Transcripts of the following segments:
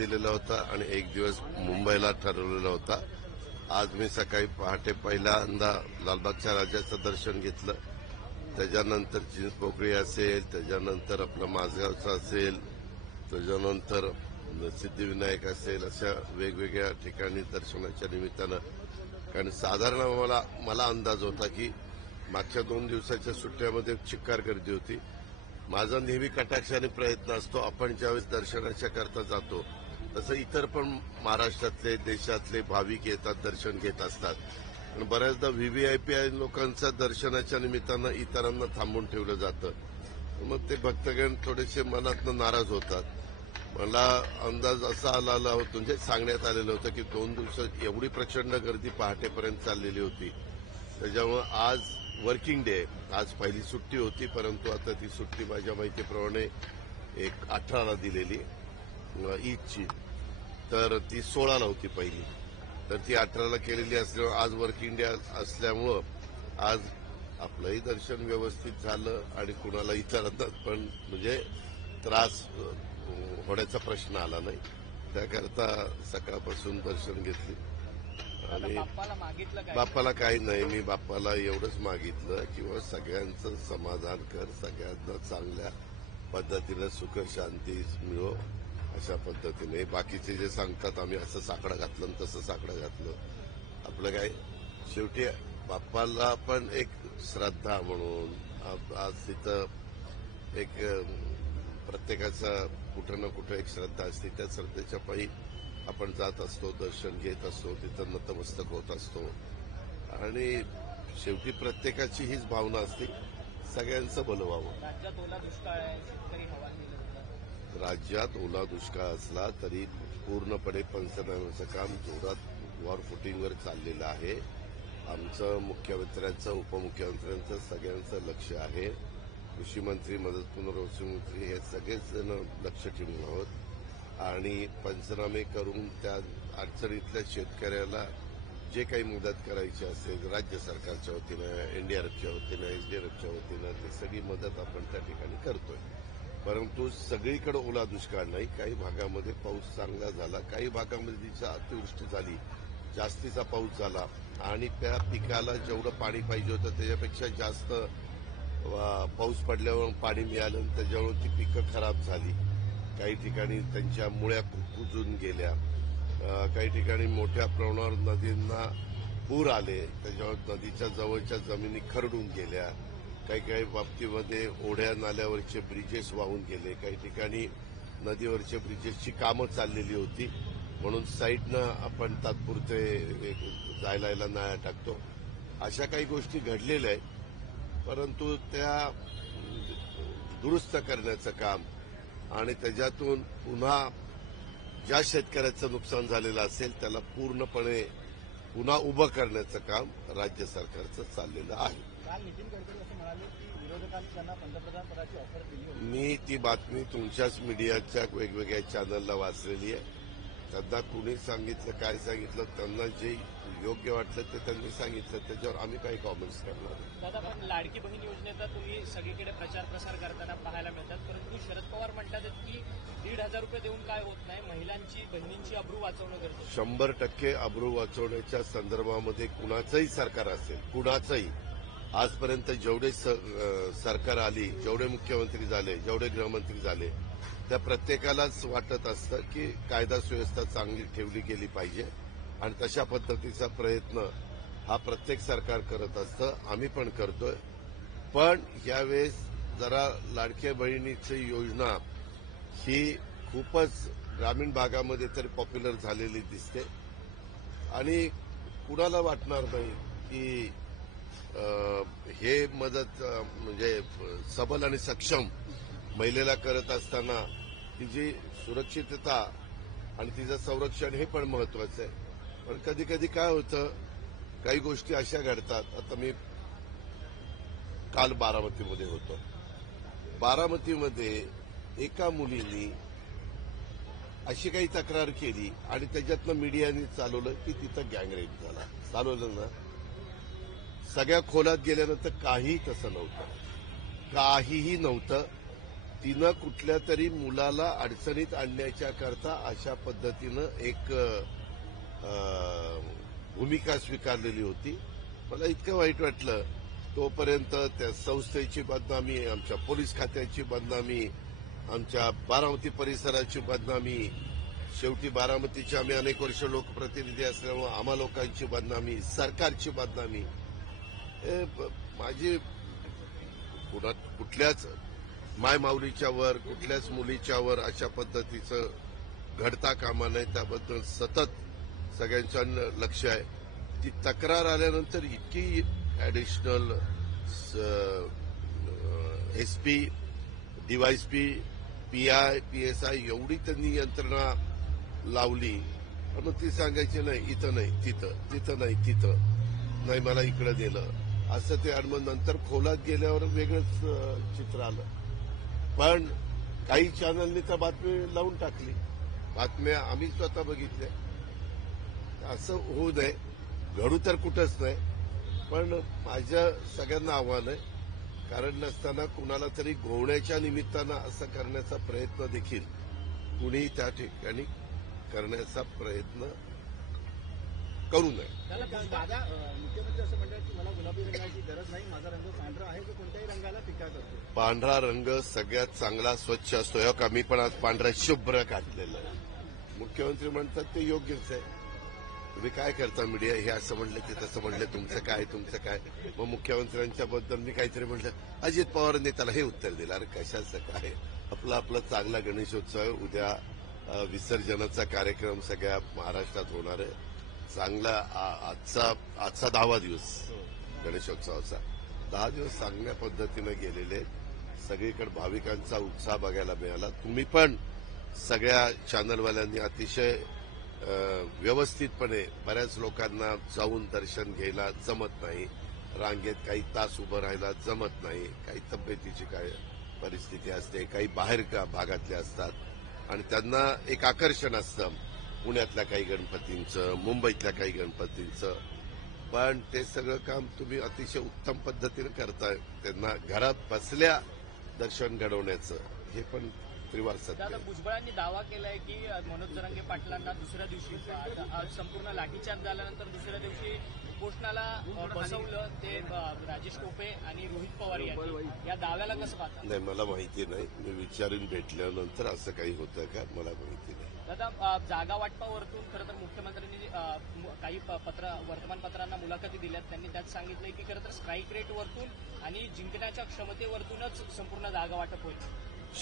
दिलेला होता आणि एक दिवस मुंबईला ठरवलेला होता. आज मी सकाळी पहाटे पहिल्यांदा लालबागच्या राजाचं दर्शन घेतलं. त्याच्यानंतर चिंचपोकळी असेल, त्याच्यानंतर आपलं माझगावचं असेल, त्याच्यानंतर सिद्धिविनायक असेल, अशा वेगवेगळ्या ठिकाणी दर्शनाच्या निमित्तानं. कारण साधारण मला अंदाज होता की मागच्या 2 दिवसाच्या सुट्ट्यामध्ये चिक्कार गर्दी होती. माझा नेहमी कटाक्षाने प्रयत्न असतो, आपण ज्यावेळेस दर्शनाच्या करता जातो तसं इतर पण महाराष्ट्रातले देशातले भाविक येतात, दर्शन घेत असतात. आणि बऱ्याचदा व्हीव्हीआयपी लोकांचं दर्शनाच्या निमित्तानं इतरांना थांबून ठेवलं जातं. मग ते भक्तगण थोडेसे मनातनं नाराज होतात. मला अंदाज असा आला होता, म्हणजे सांगण्यात आलेलं होतं की 2 दिवसात एवढी प्रचंड गर्दी पहाटेपर्यंत चाललेली होती. त्याच्यामुळे आज वर्किंग डे, आज पहिली सुट्टी होती, परंतु आता ती सुट्टी माझ्या माहितीप्रमाणे 18ला दिलेली ईदची, तर ती 16ला होती पहिली, तर ती 18ला केलेली असल्यामुळे आज वर्किंग डे असल्यामुळं आज आपलंही दर्शन व्यवस्थित झालं आणि कुणाला इतरांना पण म्हणजे त्रास होण्याचा प्रश्न आला नाही. त्याकरता सकाळपासून दर्शन घेतली. आणि बाप्पाला काही नाही, मी बाप्पाला एवढंच मागितलं किंवा सगळ्यांचं समाधान कर, सगळ्यांना चांगल्या पद्धतीनं सुख शांती मिळो, अशा पद्धतीने. बाकीचे जे सांगतात आम्ही असं साकडं घातलं आणि तसं साकडं घातलं, आपलं काय, शेवटी बाप्पाला पण एक श्रद्धा म्हणून आज तिथं एक प्रत्येकाचा कुठं ना कुठं एक श्रद्धा असते. त्या श्रद्धेच्या पायी आपण जात असतो, दर्शन घेत असतो, तिथं नतमस्तक होत असतो. आणि शेवटी प्रत्येकाची हीच भावना असते, सगळ्यांचं भलं व्हावं. राज्यात ओला दुष्काळ आहे, शेतकरी हवालदिल होतं. राज्यात ओला दुष्काळ असला तरी पूर्णपणे पंचनाम्याचं काम जोरात वर फुटिंगवर चाललेलं आहे. आमचं मुख्यमंत्र्यांचं, उपमुख्यमंत्र्यांचं सगळ्यांचं लक्ष आहे. कृषी मंत्री, मदत पुनर्वसन मंत्री हे सगळेच जण लक्ष ठेवून आहोत. आणि पंचनामे करून त्या अडचणीतल्या शेतकऱ्याला जे काही मदत करायची असेल राज्य सरकारच्या वतीनं, एनडीआरएफच्या वतीनं, एसडीआरएफच्या वतीनं, ती सगळी मदत आपण त्या ठिकाणी करतोय. परंतु सगळीकडे ओला दुष्काळ नाही. काही भागामध्ये पाऊस चांगला झाला, काही भागामध्ये तिचा अतिवृष्टी झाली, जास्तीचा पाऊस झाला आणि त्या पिकाला जेवढं पाणी पाहिजे होतं त्याच्यापेक्षा जास्त पाऊस पडल्यावर पाणी मिळालं आणि त्याच्यामुळे ती पिकं खराब झाली. काही ठिकाणी त्यांच्या मुळ्या कुजून गेल्या, काही ठिकाणी मोठ्या प्रमाणावर नदींना पूर आले, त्याच्यावर नदीच्या जवळच्या जमिनी खरडून गेल्या. काही बाबतीमध्ये ओढ्या नाल्यावरचे ब्रिजेस वाहून गेले, काही ठिकाणी नदीवरच्या ब्रिजेसची कामं चाललेली होती, म्हणून साईडनं आपण तात्पुरते जायला नाळ्या टाकतो. अशा काही गोष्टी घडलेल्या आहेत. परंतु त्या दुरुस्त करण्याचं काम आणि त्याच्यातून पुन्हा ज्या शेतकऱ्याचं नुकसान झालेलं असेल त्याला पूर्णपणे पुन्हा उभं करण्याचं काम राज्य सरकारचं चाललेलं आहे. काल नितीन गडकरी असं म्हणाले की विरोधकांनी त्यांना पंतप्रधान पदाची ऑफर दिली होती. मी ती बातमी तुमच्याच मीडियाच्या वेगवेगळ्या चॅनलला वाचलेली आहे. त्यांना कुणी सांगितलं, काय सांगितलं, त्यांना जे योग्य वाटलं ते त्यांनी सांगितलं, त्याच्यावर आम्ही काही कॉमेंट्स करणार. दादा, पण लाडकी बहीण योजनेचा तुम्ही सगळीकडे प्रचार प्रसार करताना पाहायला मिळतात, परंतु शरद पवार म्हणतात की 1,500 रुपये देऊन काय होत नाही, महिलांची, बहिणींची अब्रू वाचवणं गरजेचं. 100% अब्रू वाचवण्याच्या संदर्भामध्ये कुणाचंही सरकार असेल, कुणाचंही आजपर्यंत जेवढे सरकार आली, जेवढे मुख्यमंत्री झाले, जेवढे गृहमंत्री झाले, त्या प्रत्येकालाच वाटत असतं की कायदा सुव्यवस्था चांगली ठेवली गेली पाहिजे आणि तशा पद्धतीचा प्रयत्न हा प्रत्येक सरकार करत असतं. आम्ही पण करतोय. पण यावेळेस जरा लाडक्या बहिणीची योजना ही खूपच ग्रामीण भागामध्ये तरी पॉप्युलर झालेली दिसते आणि कुणाला वाटणार नाही की हे मदत म्हणजे सबल आणि सक्षम महिलेला करत असताना तिची सुरक्षितता आणि तिचं संरक्षण हे पण महत्वाचं आहे. पण कधी कधी काय होतं, काही गोष्टी अशा घडतात. आता मी काल बारामतीमध्ये होतो. बारामतीमध्ये एका मुलीने अशी काही तक्रार केली आणि त्याच्यातनं मीडियाने चालवलं की तिथं गँगरेप झाला. चालवलं ना, सगळ्या खोलात गेल्यानंतर काहीही तसं नव्हतं, काहीही नव्हतं. तिनं कुठल्या तरी मुलाला अडचणीत आणण्याच्या करता अशा पद्धतीनं एक भूमिका स्वीकारलेली होती. मला इतकं वाईट वाटलं. तोपर्यंत त्या संस्थेची बदनामी, आमच्या पोलीस खात्याची बदनामी, आमच्या बारामती परिसराची बदनामी, शेवटी बारामतीचे आम्ही अनेक वर्ष लोकप्रतिनिधी असल्यामुळे आम्हा लोकांची बदनामी, सरकारची बदनामी, माझी कुठल्याच मायमाऊलीच्या वर, कुठल्याच मुलीच्या वर अशा पद्धतीचं घडता कामा नये. त्याबद्दल सतत सगळ्यांचं लक्ष आहे. ती तक्रार आल्यानंतर इतकी additional SP, DySP, PI, PSI एवढी त्यांनी यंत्रणा लावली. पण मग ती सांगायची नाही इथं नाही तिथं, तिथं नाही तिथं नाही, मला इकडं नेलं असं ते. आणि मग नंतर खोलात गेल्यावर वेगळंच चित्र आलं. पण काही चॅनलनी तर बातमी लावून टाकली. बातम्या आम्ही स्वतः बघितल्या. असं होऊ नये, घडू तर कुठंच नाही. पण माझ्या सगळ्यांना आव्हान आहे, कारण नसताना कुणाला तरी गोवण्याच्या निमित्तानं असं करण्याचा प्रयत्न देखील कुणी त्या ठिकाणी करण्याचा प्रयत्न करू नये. दादा, मुख्यमंत्री असं म्हणतात की मला गुलाबी रंगाची गरज नाही, माझा रंग पांढरा आहे, जो कोणत्याही रंगाला टीका करतो. पांढरा रंग सगळ्यात चांगला स्वच्छ असतो. हो का, मी पण आज पांढरा शुभ्र घातलेलं आहे. मुख्यमंत्री म्हणतात ते योग्यच आहे. तुम्ही काय करता मीडिया, हे असं म्हणलं ते तसं म्हणलं, तुमचं काय. मग मुख्यमंत्र्यांच्या बद्दल मी काहीतरी म्हटलं, अजित पवारांनी त्याला हे उत्तर दिलं. अरे कशाचं काय, आपला चांगला गणेशोत्सव उद्या, विसर्जनाचा कार्यक्रम सगळ्या महाराष्ट्रात होणार आहे. चांगला आजचा 10वा दिवस गणेशोत्सवाचा. 10 दिवस चांगल्या पद्धतीनं गेलेले. सगळीकडे भाविकांचा उत्साह बघायला मिळाला. तुम्ही पण सगळ्या चॅनलवाल्यांनी अतिशय व्यवस्थितपणे, बऱ्याच लोकांना जाऊन दर्शन घ्यायला जमत नाही, रांगेत काही तास उभं राहायला जमत नाही, काही तब्येतीची काय परिस्थिती असते, काही बाहेर भागातले असतात आणि त्यांना एक आकर्षण असतं पुण्यातल्या काही गणपतींचं, मुंबईतल्या काही गणपतींचं. पण ते सगळं काम तुम्ही अतिशय उत्तम पद्धतीनं करताय. त्यांना घरात बसल्या दर्शन घडवण्याचं हे पण त्रिवार सत्य आहे. दादा, भुजबळांनी दावा केलाय की मनोज जरांगे पाटलांना दुसऱ्या दिवशी संपूर्ण लाठीचार्ज झाल्यानंतर दुसऱ्या दिवशी उपोषणाला बसवलं ते राजेश टोपे आणि रोहित पवार यांनी. या दाव्याला कसं पाहता? नाही, मला माहिती नाही. मी विचारून भेटल्यानंतर असं काही होतं का मला माहिती नाही. दादा, जागा वाटपावरतून खरं तर मुख्यमंत्र्यांनी काही वर्तमानपत्रांना मुलाखती दिल्यात. त्यांनी त्यात सांगितलंय की खरं तर स्ट्राईक रेटवरतून आणि जिंकण्याच्या क्षमतेवरतूनच संपूर्ण जागा वाटप होईल.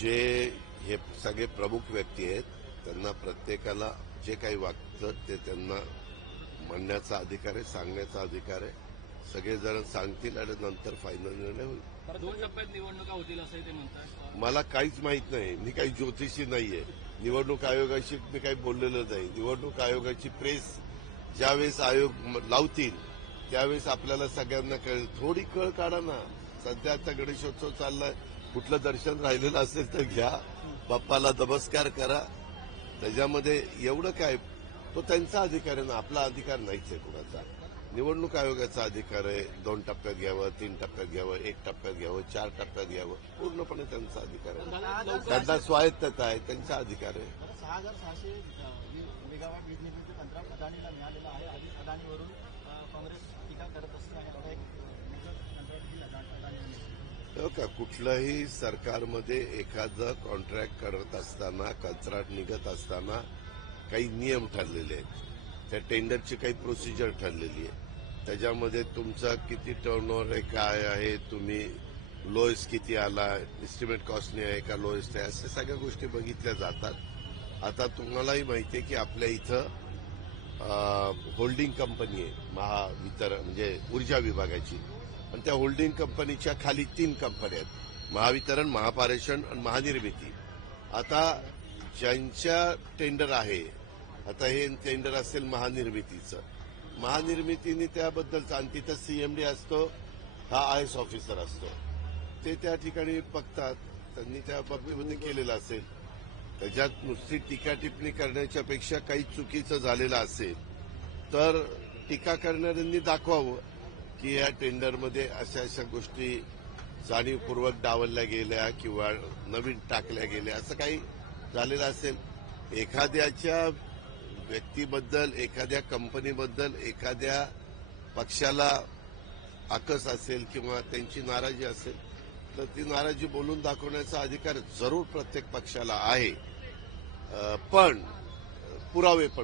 जे हे सगळे प्रमुख व्यक्ती आहेत त्यांना प्रत्येकाला जे काही वाटतं ते त्यांना म्हणण्याचा अधिकार आहे, सांगण्याचा अधिकार आहे. सगळेजण सांगतील आणि नंतर फायनल निर्णय होईल. 2 टप्प्यात निवडणुका होतील असंही ते म्हणतात. मला काहीच माहित नाही. मी काही ज्योतिषी नाहीये. निवडणूक आयोगाशी मी काही बोललेलं नाही. निवडणूक आयोगाची प्रेस ज्यावेळेस आयोग लावतील त्यावेळेस आपल्याला सगळ्यांना कळेल. थोडी कळ काढा ना. सध्या आता गणेशोत्सव चाललाय, कुठलं दर्शन राहिलेलं असेल तर घ्या, बाप्पाला नमस्कार करा. त्याच्यामध्ये एवढं काय, तो त्यांचा अधिकार आहे ना, आपला अधिकार नाहीच आहे कुणाचा. निवडणूक आयोगाचा अधिकार आहे. 2 टप्प्यात घ्यावं, 3 टप्प्यात घ्यावं, 1 टप्प्यात घ्यावं, 4 टप्प्यात घ्यावं, पूर्णपणे त्यांचा अधिकार आहे. त्यांचा स्वायत्तता आहे, त्यांचा अधिकार आहे. 6,600 मेगावॅट वीज निर्मिती कंत्राट अदानीला मिळालेलं आहे. आधी अदानीवरून काँग्रेस टीका करत असते आणि आता एक कंत्राट दिलं अदानीने. हो का, कुठलंही सरकारमध्ये एखादं कॉन्ट्रॅक्ट करत असताना, कंत्राट निघत असताना काही नियम ठरलेले आहेत. त्या टेंडरची काही प्रोसिजर ठरलेली आहे. त्याच्यामध्ये तुमचा किती टर्नओव्हर आहे, काय आहे, तुम्ही लोएस्ट किती आला, एस्टिमेट कॉस्टने आहे का लोएस्ट आहे, अशा सगळ्या गोष्टी बघितल्या जातात. आता तुम्हालाही माहिती आहे की आपल्या इथं होल्डिंग कंपनी आहे महावितरण, म्हणजे ऊर्जा विभागाची. आणि त्या होल्डिंग कंपनीच्या खाली 3 कंपन्या आहेत, महावितरण, महापारेषण आणि महानिर्मिती. आता ज्यांच्या टेंडर आहे, आता हे टेंडर असेल महानिर्मितीचं, महानिर्मितीने त्याबद्दलचा, आणि तिथं सीएमडी असतो, हा आयएस ऑफिसर असतो, ते त्या ठिकाणी बघतात. त्यांनी त्या बाबतीमध्ये केलेलं असेल. त्याच्यात नुसती टीका टिप्पणी करण्याच्या पेक्षा काही चुकीचं झालेलं असेल तर टीका करणाऱ्यांनी दाखवावं की या टेंडरमध्ये अशा अशा गोष्टी जाणीवपूर्वक डावलल्या गेल्या किंवा नवीन टाकल्या गेल्या असं काही झालेलं असेल. एखाद्याच्या व्यक्तीबद्दल, एखाद्या कंपनीबद्दल, एखाद्या पक्षाला आकस असेल किंवा त्यांची नाराजी असेल तर ती नाराजी बोलून दाखवण्याचा अधिकार जरूर प्रत्येक पक्षाला आहे, पण पुरावे पण